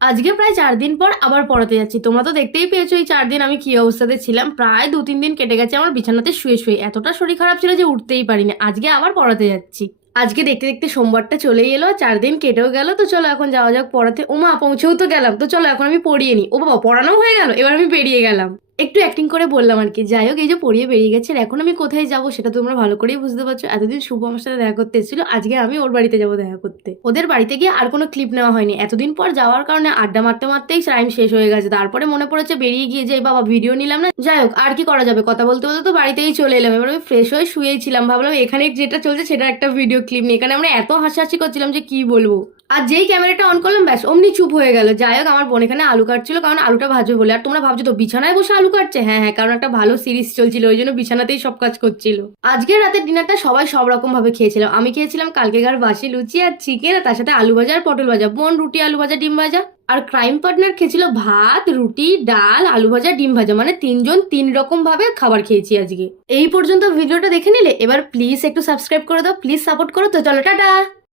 আজকে প্রায় 4 দিন পর আবার পড়াতে যাচ্ছি। তোমরা তো দেখতেই পেয়েছো এই 4 দিন আমি কি অবস্থাতে ছিলাম। প্রায় 2-3 দিন কেটে গেছে আমার বিছানাতে শুয়ে শুয়ে, এতটা শরীর খারাপ ছিল যে উঠতেই পারিনি। আজকে আবার পড়াতে যাচ্ছি। আজকে দেখতে দেখতে সোমবারটা চলেই এলো, 4 দিন কেটেও গেল। তো চলো এখন যাওয়া যাক পড়াতে। ওমা, পৌঁছেও তো গেলাম। তো চলো এখন আমি পড়িয়ে নি। ও বাবা, পড়ানো হয়ে গেল, এবার আমি বেরিয়ে গেলাম। একটু অ্যাক্টিং করে বললাম আর কি। যাই হোক, এই যে পড়িয়ে বেরিয়ে গেছে, আর এখন আমি কোথায় যাবো সেটা তোমরা ভালো করেই বুঝতে পারছো। এতদিন শুভ আমার সাথে দেখা করতে এসেছিল, আজকে আমি ওর বাড়িতে যাবো দেখা করতে। ওদের বাড়িতে গিয়ে আর কোনো ক্লিপ নেওয়া হয়নি, এতদিন পর যাওয়ার কারণে আড্ডা মারতে মারতেই টাইম শেষ হয়ে গেছে। তারপরে মনে পড়েছে বেরিয়ে গিয়ে যে বাবা ভিডিও নিলাম না। যাই হোক, আর কি করা যাবে, কথা বলতে বলতে তো বাড়িতেই চলে এলাম। এবার আমি ফ্রেশ হয়ে শুয়েই ছিলাম, ভাবলাম এখানে যেটা চলছে সেটা একটা ভিডিও ক্লিপ নিয়ে। এখানে আমরা এত হাসাহাসি করছিলাম যে কি বলবো। আর যেই ক্যামেরাটা অন করলাম ব্যাস অমনি চুপ হয়ে গেল। যাই হোক, আমার বোন এখানে আলু কাটছিল, কারণ আলুটা ভাজবে বলে। আর তোমরা ভাবছো তো বিছানায় বসে আলু কাটছে? হ্যাঁ হ্যাঁ, কারণ একটা ভালো সিরিজ চলছিল, ওই জন্য বিছানাতেই সব কাজ করছিল। আজকে রাতের ডিনারটা সবাই সব রকম ভাবে খেয়েছিলাম। আমি খেয়েছিলাম কালকেকার বাসি লুচি আর চিকেন, আর তার সাথে আলু ভাজা আর পটল ভাজা। বোন রুটি আলু ভাজা ডিম ভাজা। আর ক্রাইম পার্টনার খেয়েছিল ভাত রুটি ডাল আলু ভাজা ডিম ভাজা। মানে 3জন 3 রকম ভাবে খাবার খেয়েছি আজকে। এই পর্যন্ত ভিডিওটা দেখে নিলে, এবার প্লিজ একটু সাবস্ক্রাইব করে দাও, প্লিজ সাপোর্ট করো। তো চলো টাটা।